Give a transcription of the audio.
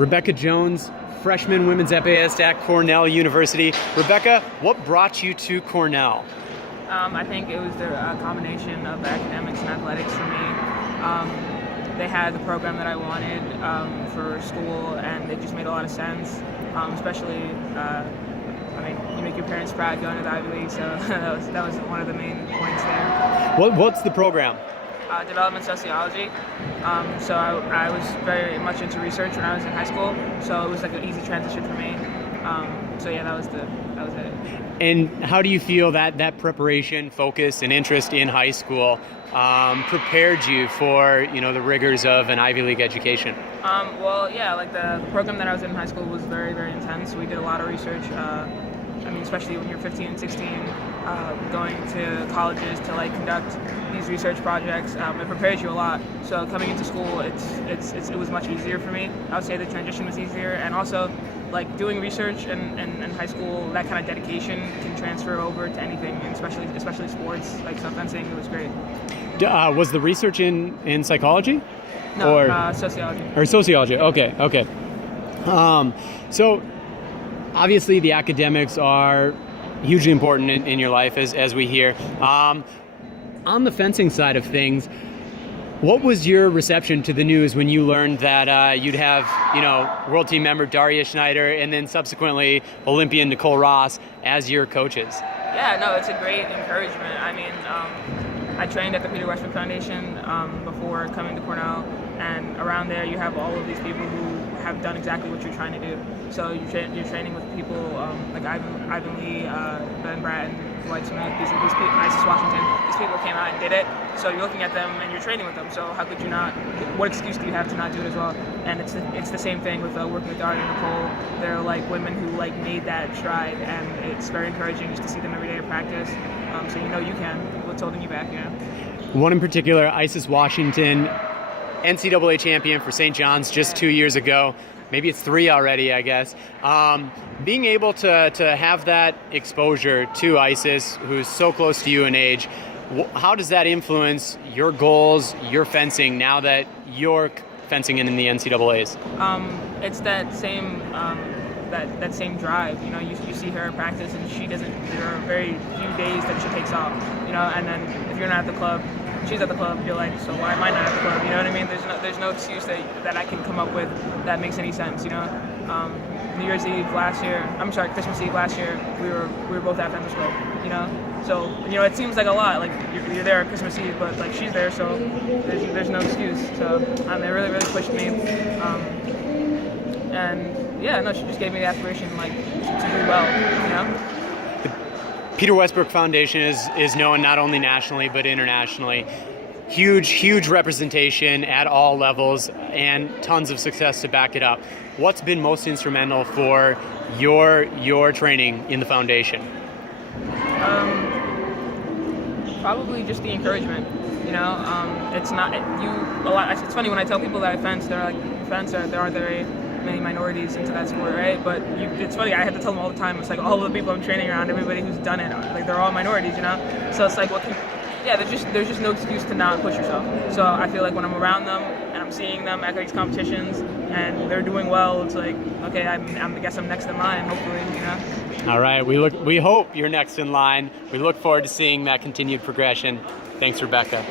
Rebekah Jones, freshman women's epayist at Cornell University. Rebekah, what brought you to Cornell? I think it was the combination of academics and athletics for me. They had the program that I wanted for school, and it just made a lot of sense. Especially, you make your parents proud going to the Ivy League, so that was one of the main points there. What's the program? Development Sociology. So I was very much into research when I was in high school, so it was like an easy transition for me. So yeah, that was it. And how do you feel that preparation, focus, and interest in high school prepared you for the rigors of an Ivy League education? Well, yeah, like the program that I was in high school was very, very intense. We did a lot of research. Especially when you're 15 and 16, going to colleges to conduct these research projects, it prepares you a lot. So coming into school, it was much easier for me. I would say the transition was easier, and also doing research in high school, that kind of dedication can transfer over to anything, and especially sports, so fencing. It was great. Was the research in psychology? No, or sociology. Or sociology. Okay. So obviously the academics are hugely important in your life, as we hear. On the fencing side of things, what was your reception to the news when you learned that you'd have, world team member Daria Schneider and then subsequently Olympian Nicole Ross as your coaches? Yeah, no, it's a great encouragement. I trained at the Westbrook Foundation before coming to Cornell, and around there you have all of these people who have done exactly what you're trying to do. So you're training with people like Ivan Lee, Ben Bratton, Dwight Smith, these people, Isis Washington. These people came out and did it. So you're looking at them and you're training with them. So how could you not? What excuse do you have to not do it as well? And it's the same thing with working with Daria and Nicole. They're women who made that stride, and it's very encouraging just to see them every day at practice. So you can. What's holding you back? One in particular, Isis Washington, NCAA champion for St. John's just 2 years ago. Maybe it's 3 already, I guess. Being able to have that exposure to Isis, who's so close to you in age, how does that influence your goals, your fencing, now that you're fencing in the NCAAs? It's that same that same drive. You see her at practice, and there are very few days that she takes off. And then if you're not at the club, she's at the club, you're like, so why am I not at the club? You know what I mean? There's no excuse that I can come up with that makes any sense. Christmas Eve last year, we were both at Fencer School. So it seems like a lot. You're there at Christmas Eve, but she's there, so there's no excuse. So it really, really pushed me. She just gave me the aspiration to do well. The Peter Westbrook Foundation is known not only nationally but internationally. Huge representation at all levels and tons of success to back it up. What's been most instrumental for your training in the foundation? Probably just the encouragement. It's not a lot. It's funny when I tell people that I fence, they're like, "Fence? There aren't very many minorities into that sport, right?" But it's funny. I have to tell them all the time. It's all of the people I'm training around, everybody who's done it, they're all minorities. So it's there's just no excuse to not push yourself. So I feel when I'm around them and I'm seeing them at these competitions and they're doing well, it's okay, I guess I'm next in line, hopefully. All right, we hope you're next in line. We look forward to seeing that continued progression. Thanks, Rebekah.